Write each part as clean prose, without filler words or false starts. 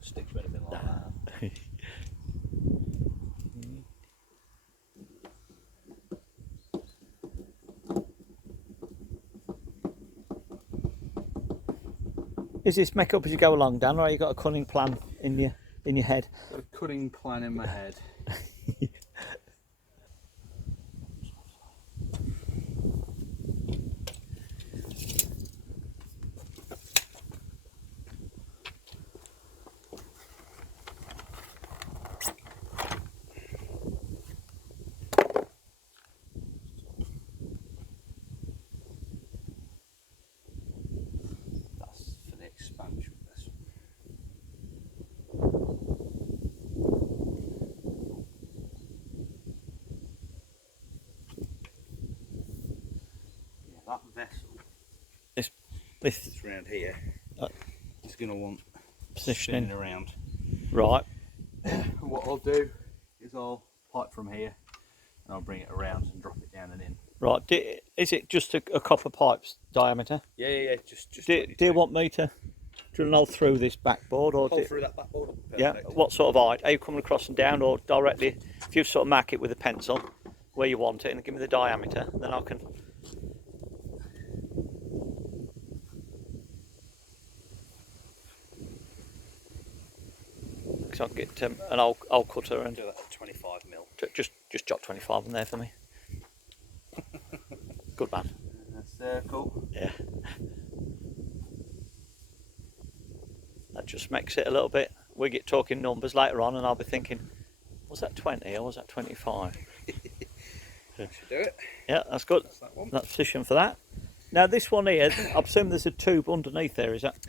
Stick to anything like that. Is this make up as you go along, Dan, or have you got a cunning plan in your head? Got a cutting plan in my head. That's for the expansion of this. Yeah, that vessel. This round here. It's going to want Positioning spinning around. right. What I'll do is I'll pipe from here and I'll bring it around and drop it down and in. Right. Is it just a copper pipe's diameter? Yeah. Just Do you want me to drill an hole through this backboard, or hold through that backboard? yeah? What sort of height? Are you coming across and down, or directly? If you sort of mark it with a pencil where you want it and give me the diameter, then I can. Because I can get an old cutter and Do that at 25 mil. just jot 25 in there for me. Good man. That's cool. Yeah. That just makes it a little bit. We get talking numbers later on, and I'll be thinking, was that 20 or was that 25? Should do it. Yeah, that's good. That's that one. That's position for that. Now this one here, I presume there's a tube underneath there. Is that?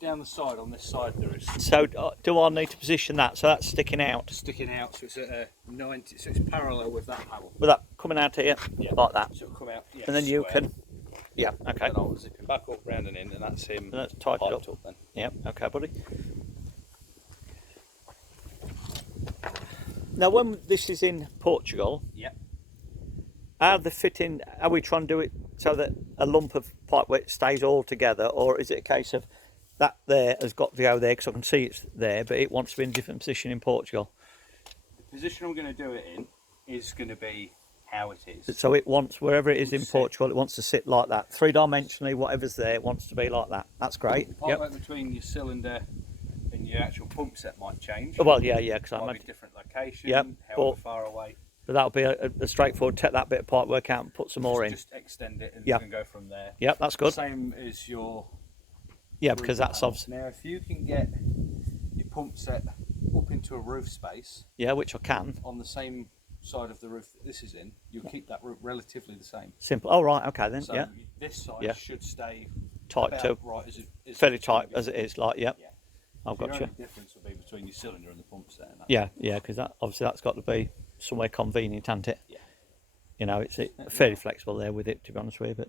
Down the side, on this side there is. So do I need to position that so that's sticking out? Sticking out, so it's at a 90, so it's parallel with that panel. With that coming out here, Yeah. like that, So it'll come out. Yeah, and then you square. can. Yeah. Okay. And I'll zip it back up, round and in, and that's him. And that's tied it piped up. then. Yeah. Okay, buddy. Now, when this is in Portugal, Yeah. are the fitting? Are we trying to do it so that a lump of pipework stays all together, or is it a case of that there has got to go there because I can see it's there, but it wants to be in a different position in Portugal? The position I'm going to do it in is going to be how it is. So it wants, wherever it is in Sit. Portugal, it wants to sit like that. Three-dimensionally, whatever's there, it wants to be like that. That's great. The pipework between your cylinder and your actual pump set might change. Well, yeah, because Might I'm. be different location, Yep, however but- far away. But that'll be a straightforward. Take that bit of pipework out and put some more in. Just extend it and, Yeah. and go from there. Yep, that's good. Same as your. Yeah, because roof that's panel. obviously. Now, if you can get your pump set up into a roof space Yeah, which I can. on the same side of the roof that this is in, you'll keep that roof relatively the same. Simple. Oh, right. Okay, then. So Yeah. this side Yeah. should stay Tight about too. right as it is. Fairly tight as it is. Like, yeah. Yeah. I've The got you. only difference will be between your cylinder and the pump set. And that. Yeah, because that obviously that's got to be somewhere convenient, hasn't it? Yeah. You know, it's fairly flexible there with it, to be honest with you. But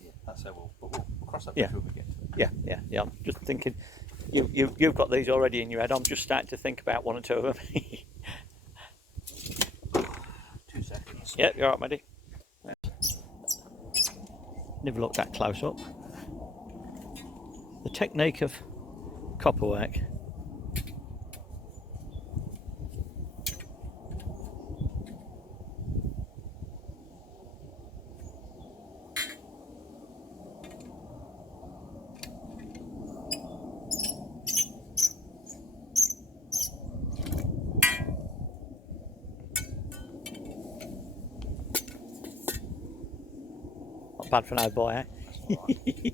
Yeah, that's how we'll cross that bridge Yeah. when we get to it. yeah. I'm just thinking, you've got these already in your head. I'm just starting to think about one or two of them. 2 seconds. Yeah, you're right, matey. Never looked that close up. The technique of copperwork. Not bad for an old boy, eh?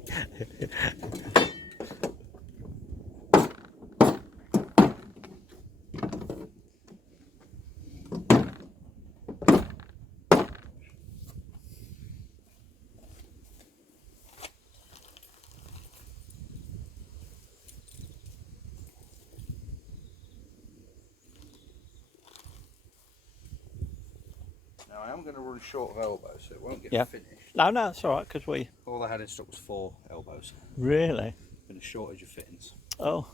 Now I am going to run short of elbows, so it won't get finished. No, that's all right, because we... All I had in stock was 4 elbows. Really? Been a shortage of fittings. Oh.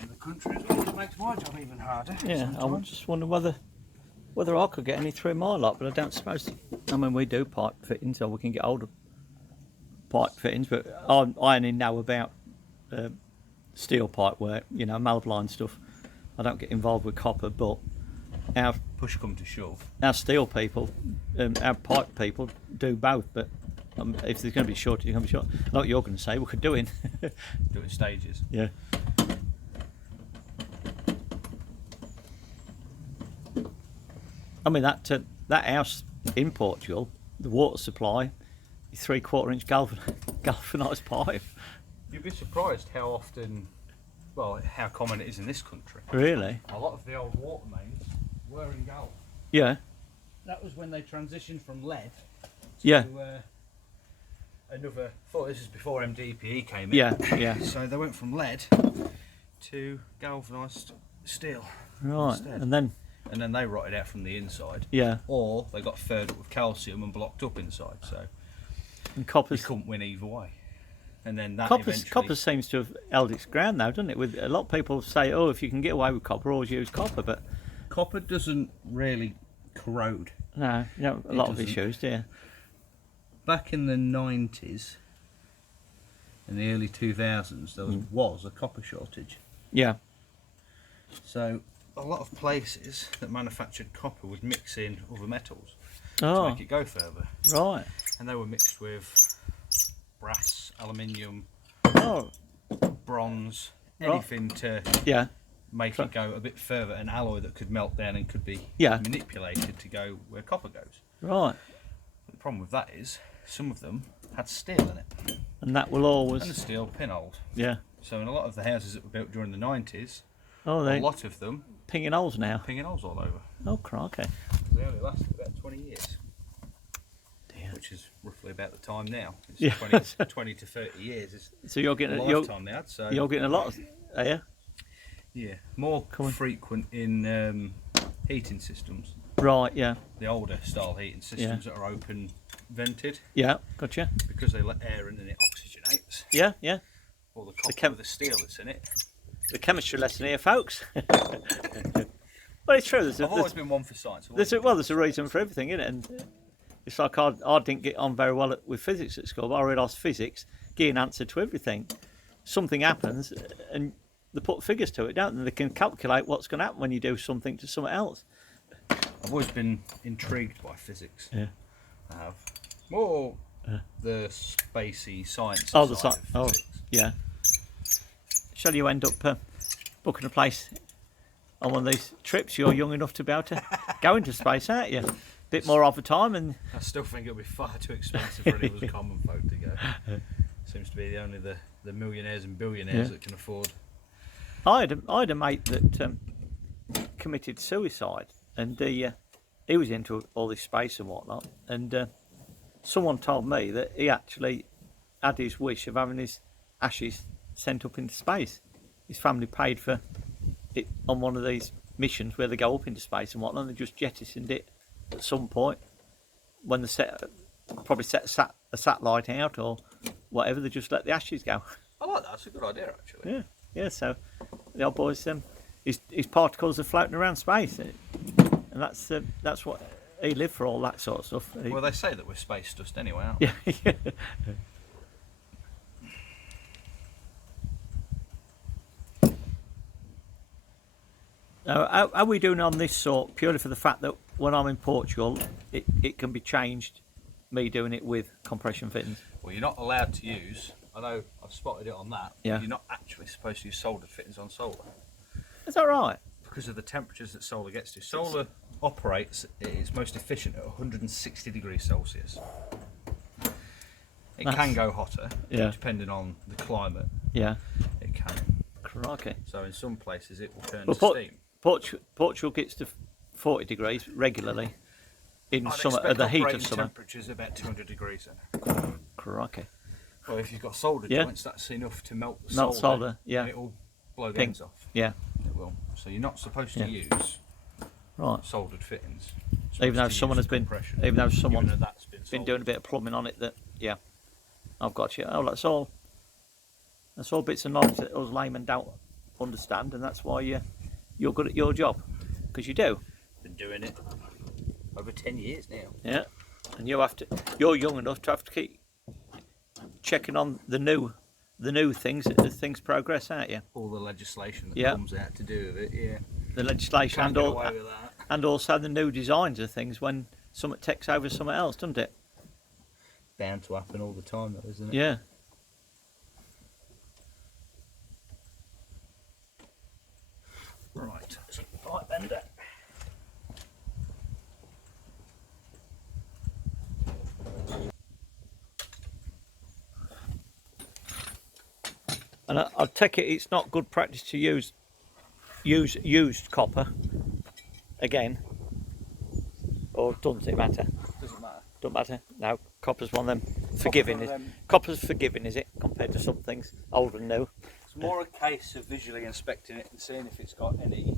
In the country as well, it makes my job even harder. Yeah, sometimes. I was just wondering whether I could get any through my lot, but I don't suppose... I mean, we do pipe fittings, or we can get hold of pipe fittings, but I only know about steel pipe work, you know, Malvline stuff. I don't get involved with copper, but our Push come to shove. our steel people, our pipe people do both. But if there's going to be shortage, you're going to be short. Like you're going to say, we could do it. Do it in stages. Yeah. I mean that house in Portugal, the water supply, is 3/4 inch galvanised pipe. You'd be surprised how often, well, how common it is in this country. Really? A lot of the old water mains were in galv. Yeah. That was when they transitioned from lead to Yeah. Another. Thought this is before MDPE came in. Yeah. Yeah. So they went from lead to galvanised steel. Right. Instead. And then they rotted out from the inside. yeah. Or they got furred up with calcium and blocked up inside. So And you copper's couldn't win either way. And then that copper seems to have held its ground now, doesn't it? With a lot of people say, oh, if you can get away with copper, always use copper. But copper doesn't really corrode. no, you know, a lot of issues, yeah. Back in the 90s, in the early 2000s, there was a copper shortage. Yeah. So a lot of places that manufactured copper would mix in other metals Oh, to make it go further. right. And they were mixed with brass, aluminium, Oh, bronze, Right. anything to yeah. make it go a bit further, an alloy that could melt down and could be Yeah. manipulated to go where copper goes. Right. But the problem with that is some of them had steel in it, And that will always, and the steel pinholed. yeah. So in a lot of the houses that were built during the 90s, Oh, a they lot of them pinging holes now. pinging holes all over. Oh, crikey. They only lasted about 20 years, Dear. which is roughly about the time now. It's Yeah. 20 to 30 years is So you're the getting lifetime they had. So you're getting a lot of, are you? yeah, more Come on. frequent in heating systems. Right, yeah. The older style heating systems that are open vented, Yeah, gotcha. because they let air in and it oxygenates. Yeah, yeah. Or the copper chem- with the steel that's in it. The chemistry lesson here, folks. Well, it's true. I've always been one for science. There's a reason for everything, isn't it? And it's like I didn't get on very well with physics at school, but I realised physics give an answer to everything. Something happens, and they put figures to it, don't they? They can calculate what's going to happen when you do something to something else. I've always been intrigued by physics. Yeah. I have. More the spacey science. Oh, the side sci- of oh. physics. Yeah. Shall you end up booking a place on one of these trips? You're young enough to be able to go into space, aren't you? Bit more overtime, and I still think it'll be far too expensive for any of us common folk to go. Seems to be only the millionaires and billionaires that can afford. I had a mate that committed suicide, and he was into all this space and whatnot, and someone told me that he actually had his wish of having his ashes sent up into space. His family paid for it on one of these missions where they go up into space and whatnot, and they just jettisoned it at some point when they probably set a satellite out or whatever. They just let the ashes go. I like that. That's a good idea, actually. Yeah, yeah. So the old boys, his particles are floating around space, and that's what he lived for, all that sort of stuff. Well, they say that we're space dust anyway, aren't we? Yeah, yeah. Now, are we doing on this sort purely for the fact that when I'm in Portugal, it can be changed, me doing it with compression fittings? Well, you're not allowed to use. I know I've spotted it on that. Yeah. You're not actually supposed to use soldered fittings on solar Is that right? because of the temperatures that solar gets to. Solar operates at its most efficient at 160 degrees Celsius. It can go hotter, Yeah. depending on the climate. Yeah. It can. Crikey. So in some places it will turn Well, to steam. Portugal gets to 40 degrees regularly in I'd summer, expect at the heat of operating summer. temperatures about 200 degrees then. Crikey. Well, if you've got soldered Yeah. joints, that's enough to melt the Melt solder, yeah. and it'll blow the Pink. ends off. Yeah. It will. So you're not supposed to Yeah. use Right. soldered fittings. Even though to someone use has been, compression, even though given someone's that that's been been sold. doing a bit of plumbing on it. That yeah, I've got you. Oh, that's all. That's all bits of knowledge that us laymen don't understand, and that's why you're good at your job, because you do. Been doing it over 10 years now. Yeah, and you have to. You're young enough to have to keep checking on the new things as things progress, aren't you? All the legislation that Yeah. comes out to do with it, yeah. The legislation Can't and get all, away with that. and also the new designs of things when something takes over something else, doesn't it? Bound to happen all the time, though, isn't it? Yeah. Right. So, pipe bender. And I take it it's not good practice to use used copper again, or doesn't it matter? Doesn't matter. Don't matter. No, copper's one of them forgiving. one of them- Copper's forgiving, is it, compared to some things old and new? It's more a case of visually inspecting it and seeing if it's got any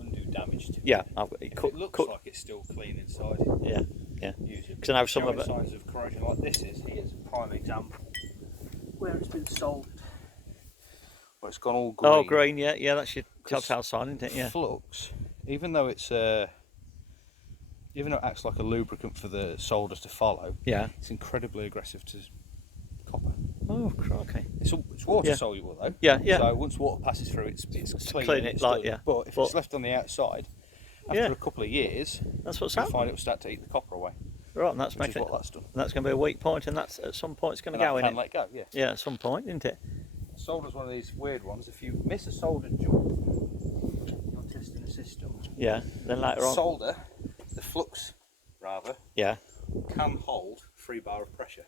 undue damage to it. Yeah, If it looks like it's still clean inside, yeah, yeah. use it. 'Cause I know some Showing of it- signs of corrosion like this is. Here's a prime example where it's been sold. Where it's gone all green. Oh, green. Yeah, yeah. That's your telltale sign, isn't it? Yeah. Flux, even though it acts like a lubricant for the solders to follow, Yeah. it's incredibly aggressive to copper. Oh, crikey. It's water Yeah. soluble though. Yeah, yeah. So once water passes through, it's clean. clean and it, it's like, done. yeah. But if But- it's left on the outside, after Yeah. a couple of years, That's what's you'll happening. find it will start to eat the copper away. Right, and that's Which is making what that's done. and that's going to be a weak point, and that's at some point it's going And to go that in can it. let go, yeah. Yeah, at some point, isn't it? Solder's one of these weird ones. If you miss a soldered joint, you're testing the system. Yeah. Then later on. Solder, the flux rather, Yeah. can hold 3 bar of pressure.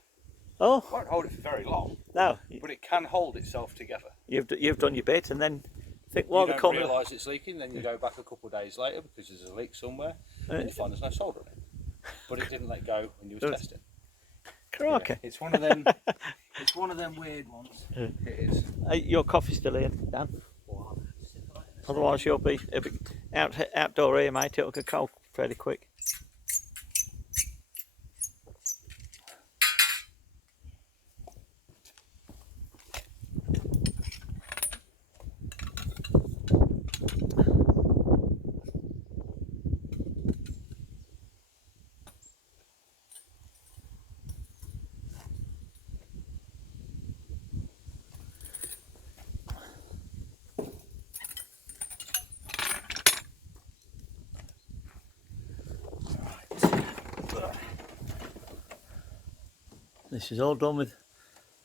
Oh It won't hold it for very long, no, but it can hold itself together. you've done your bit, and then think, well, You the don't corner. realise it's leaking, then you go back a couple of days later because there's a leak somewhere, and you find there's no solder in it. But it didn't let go when you was testing. Crikey. It's one of them. It's one of them weird ones. It is. Hey, your coffee's still here, Dan. Otherwise, it'll be outdoor here, mate. It'll get cold fairly quick. This is all done with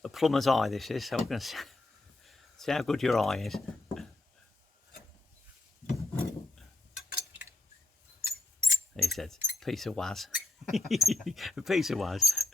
a plumber's eye, this is, so we're going to see how good your eye is. He said, piece of was. A piece of was.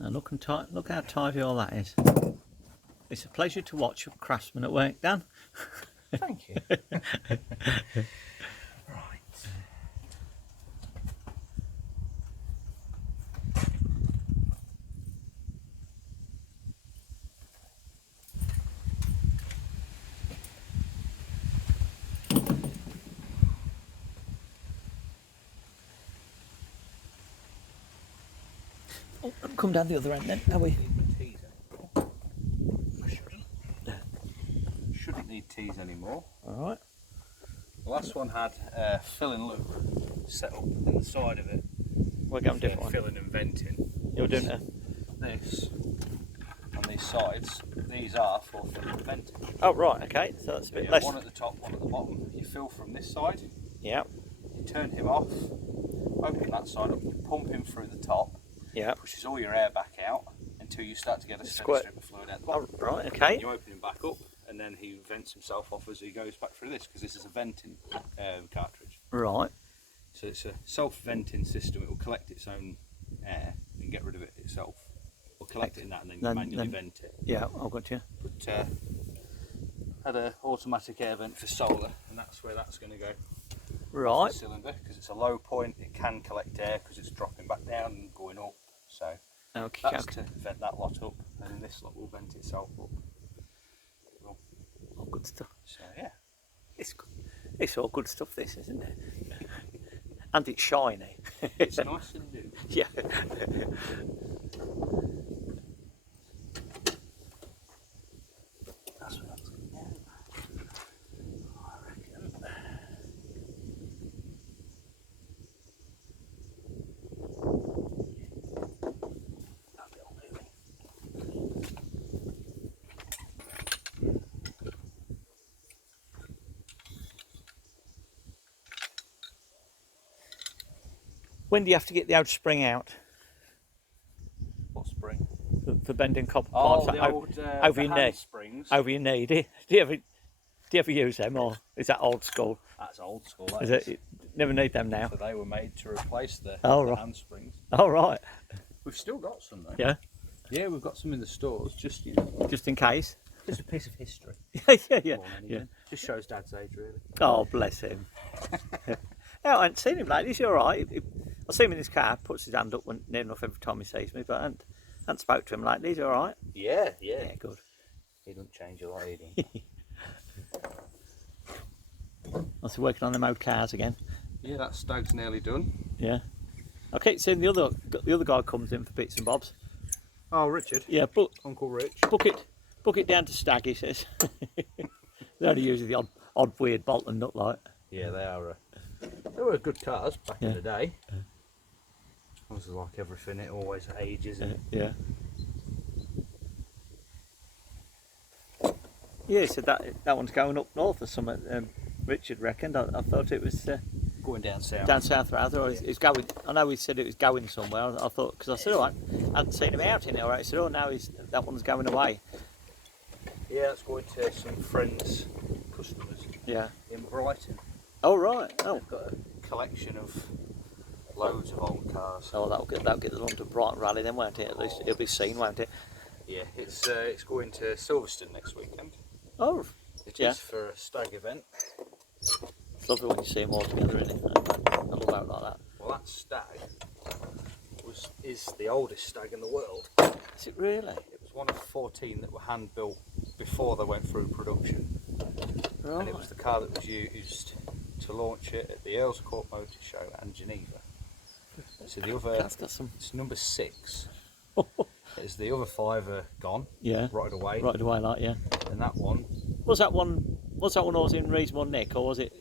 Now look how tidy all that is. It's a pleasure to watch a craftsman at work, Dan. Thank you. Right. Oh, come down the other end then, are we? Shouldn't need tees anymore. Alright. The last one had a filling loop set up in the side of it. We're going different one. Filling and venting. You're doing it? This on these sides, these are for filling and venting. Oh, right, okay. So that's a bit Yeah, less. one at the top, one at the bottom. You fill from this side, Yeah, you turn him off, open that side up, you pump him through the top, yeah. pushes all your air back out until you start to get a steady Squirt. strip of fluid out the Oh, bottom. right, okay. You open him back up, and then he vents himself off as he goes back through this, because this is a venting cartridge. Right. So it's a self-venting system. It will collect its own air and get rid of it itself. Or collect it in that and then manually vent it. Yeah, I've got you. But had an automatic air vent for solar, and that's where that's going to go. Right. The cylinder, because it's a low point, it can collect air because it's dropping back down and going up. So Okay. that's to vent that lot up, and then this lot will vent itself up. Oh, good stuff. So yeah, It's good. It's all good stuff, this, isn't it? And it's shiny. it's nice and new. Yeah. That's what that's going to go. I reckon. That'll do. When do you have to get the old spring out What spring? for bending copper Oh, pipes? the old over the your hand knee. springs. Over your knee. Do you ever use them, or is that old school? That's old school. That Is is. it? Never need them now. So they were made to replace the Right. hand springs. Oh, right. We've still got some though. Yeah. Yeah, we've got some in the stores. Just Just in case. just a piece of history. Yeah. More than anything. Just shows Dad's age, really. Oh, bless him. Yeah, I haven't seen him lately. He's all right. I see him in his car, puts his hand up near enough every time he sees me, but I haven't spoke to him lately. He's all right. Yeah. Yeah, good. He doesn't change a lot, either. I see working on them old cars again. Yeah, that stag's nearly done. Yeah. I keep seeing the other guy comes in for bits and bobs. Oh, Richard. Yeah, but Uncle Rich. book it down to Stag, he says. They're only using the odd weird bolt and nut light. Yeah, they are. They were good cars back in Yeah. the day. It was like everything, it always ages. Yeah. Yeah, so that one's going up north or something. Richard reckoned. I thought it was Going down south. down south rather, or it's going. I know he said it was going somewhere. I thought, because I said, I hadn't seen him out in it. All right, he said, oh, now that one's going away. Yeah, it's going to some friends, customers Yeah. in Brighton. Oh, right. Oh, They've got a collection of loads of old cars. oh, that'll get the London Brighton rally then, won't it? At least it'll be seen, won't it? Yeah, it's going to Silverstone next weekend. Oh, It Yeah. is for a stag event. it's lovely when you see them all together, isn't it? I love out like that. Well, that stag is the oldest stag in the world. Is it really? It was one of 14 that were hand built before they went through production, Right. and it was the car that was used to launch it at the Earls Court Motor Show and Geneva. So the other, That's got some. it's number 6. Is the other 5 are gone, Yeah. right away, Right away, like, yeah. and that one, Was that one always in reasonable nick, or was it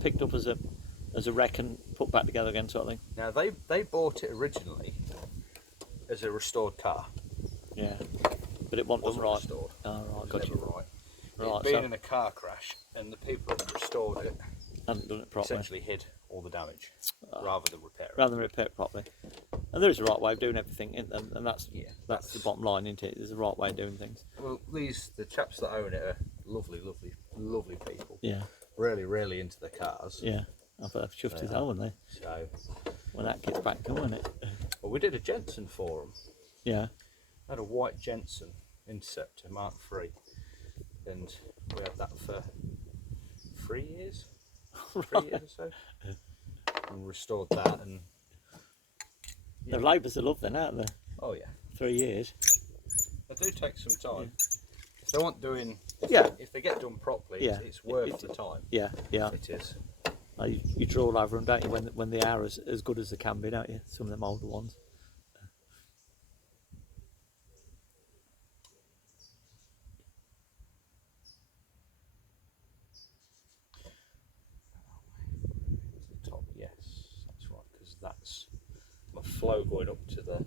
picked up as a wreck and put back together again, sort of thing? now they bought it originally as a restored car. Yeah. But it wasn't Wasn't right. restored. Oh, right, It was got never you. right. Right, It'd been so in a car crash, and the people that restored it hadn't done it properly. essentially hid all the damage rather than repair it. Rather than repair it properly. And there is a right way of doing everything, and that's Yeah, that's the bottom line, isn't it? There's a right way of doing things. Well, the chaps that own it are lovely, lovely, lovely people. Yeah. Really, really into their cars. Yeah. I've chuffed his hell, wouldn't they? So, When that gets back going, won't it? well, we did a Jensen for them. Yeah. Had a white Jensen Interceptor Mark III, and we had that for 3 years, 3 years or so, and restored that. And The labour's a love then, aren't they? oh yeah, 3 years. they do take some time. If they weren't doing, Yeah. if they get done properly, Yeah. it's worth the time. Yeah, yeah. It is. You draw over them, don't you, when they are as good as they can be, don't you? Some of them older ones. that's my flow going up to the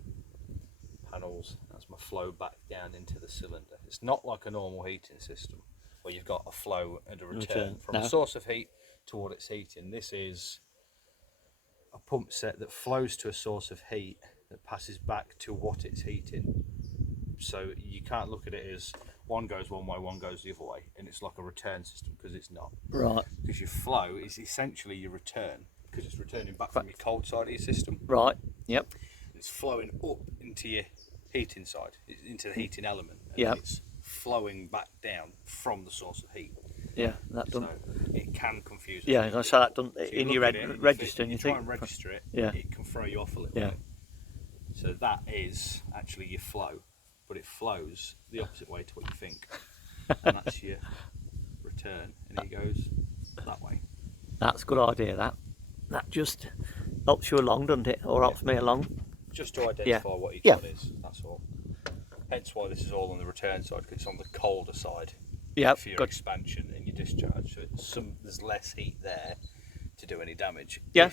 panels. That's my flow back down into the cylinder. It's not like a normal heating system where you've got a flow and a return from a source of heat to what it's heating. This is a pump set that flows to a source of heat that passes back to what it's heating. So you can't look at it as one goes one way, one goes the other way, and it's like a return system, because it's not. Right. Because your flow is essentially your return, because it's returning back from your cold side of your system. Right. Yep. It's flowing up into your heating side, into the heating element, and Yep. then it's flowing back down from the source of heat. Yeah, that So doesn't. it can confuse. Yeah, I saw that done So in you your look at it, register, and you you try think. and register it. Yeah. It can throw you off a little Yeah. bit. So that is actually your flow, but it flows the opposite way to what you think, and that's your return, and it goes that way. That's a good idea. That just helps you along, doesn't it? Or helps me along. Just to identify Yeah. what each Yeah. one is. That's all. Hence why this is all on the return side, because it's on the colder side. Yeah. For your Good. expansion and your discharge, so there's less heat there to do any damage. Yeah.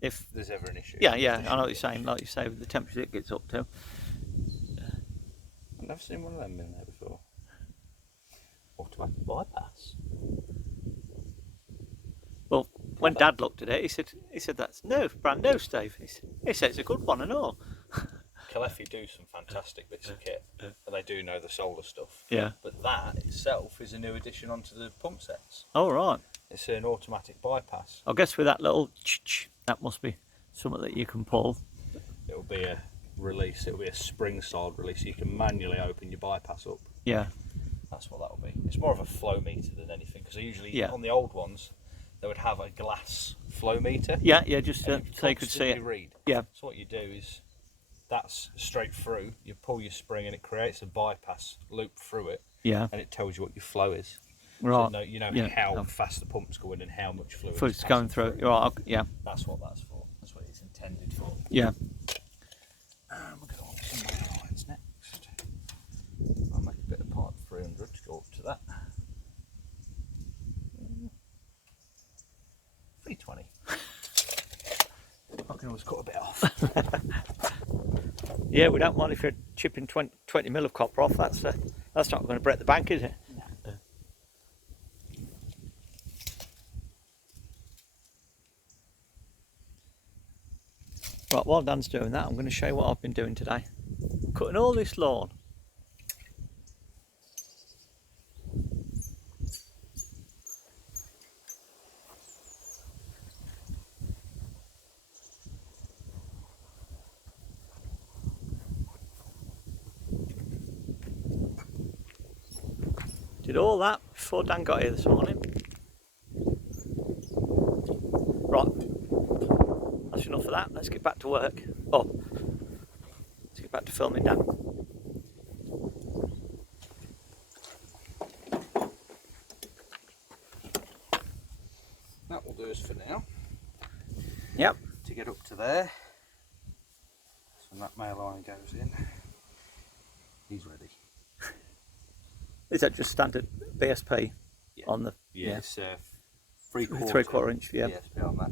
If there's ever an issue. Yeah, yeah. I know what you're saying. Like you say, with the temperature it gets up to. I've never seen one of them in there before. Automatic bypass. Well, when Dad looked at it, he said that's new, brand new, Steve. He said it's a good one and all. Calefi do some fantastic bits of kit, and they do know the solar stuff. Yeah. But that itself is a new addition onto the pump sets. Oh right. It's an automatic bypass. I guess with that little that must be something that you can pull. It'll be a release. It'll be a spring style release. So you can manually open your bypass up. Yeah. That's what that'll be. It's more of a flow meter than anything, because usually Yeah. on the old ones they would have a glass flow meter. Yeah, yeah. Just and so you could see it. read. Yeah. So what you do is that's straight through. You pull your spring and it creates a bypass loop through it, Yeah. and it tells you what your flow is. Right. So you know Yeah. how fast the pump's going and how much fluid Food's going through. Right. Okay. Yeah. That's what that's for. That's what it's intended for. Yeah. We'll go on to some main lines next. I'll make a bit of pipe 300 to go up to that. 320. I can always cut a bit off. Yeah. We don't mind if you're chipping 20 mil of copper off. That's not going to break the bank, is it? No. Right. While Dan's doing that, I'm going to show you what I've been doing today. Cutting all this lawn. Did all that before Dan got here this morning. Right, that's enough of that. Let's get back to work. Oh, let's get back to filming Dan. That will do us for now. Yep. To get up to there. So when that mail line goes in, he's ready. Is that just standard BSP Yeah. on the? Yeah, it's 3/4 3/4 inch. Yeah. BSP on that,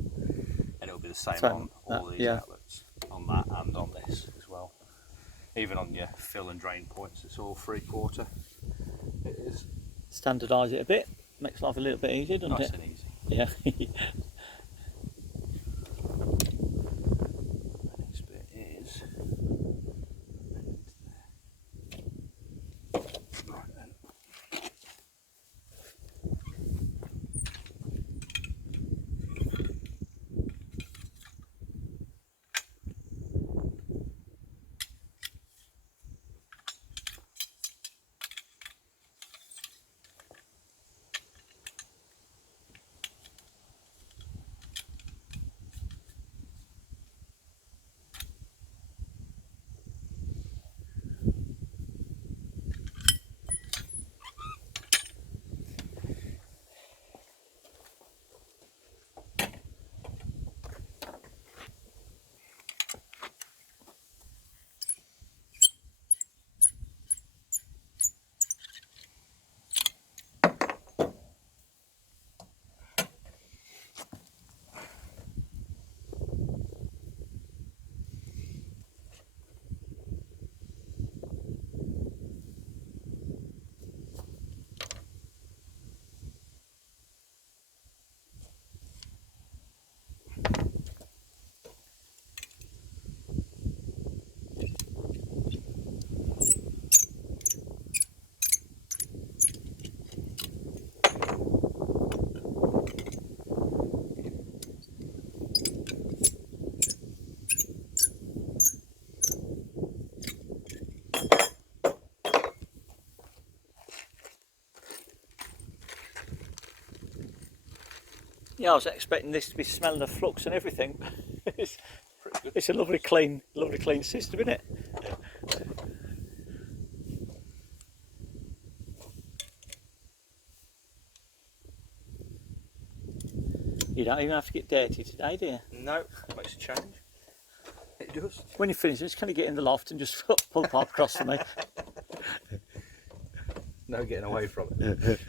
and it'll be the same Same on that, all these yeah. outlets, on that and on this as well. Even on your fill and drain points, it's all 3/4. It is Standardise it a bit. Makes life a little bit easier, doesn't nice it? and easy. Yeah. The next bit is right then. Yeah, I was expecting this to be smelling of flux and everything. it's, Pretty good. it's a lovely clean system, isn't it? You don't even have to get dirty today, do you? No, makes a change. It does. When you finish, just kind of get in the loft and just pull the pipe across for me. No getting away from it.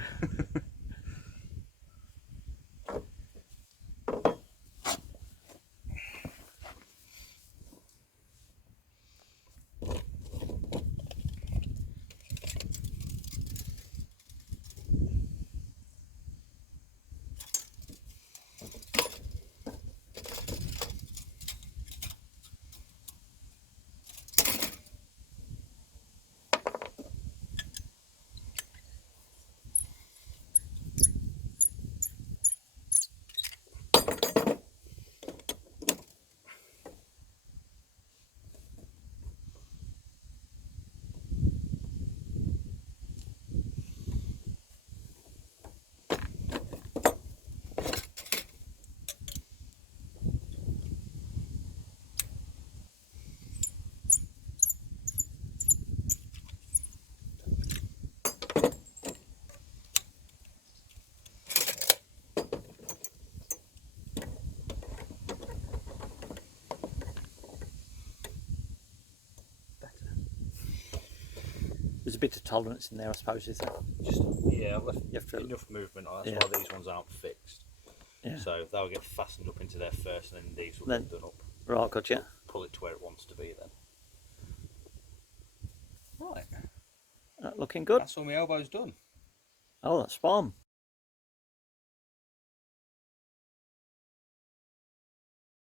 There's a bit of tolerance in there, I suppose, is there? Just yeah, I've left You have to- enough movement. That's Yeah. why these ones aren't fixed. Yeah. So they'll get fastened up into there first, and then these will Then- get done up. Right, gotcha. Pull it to where it wants to be. Then. Right. Looking good. That's all my elbows done. Oh, that's spot on.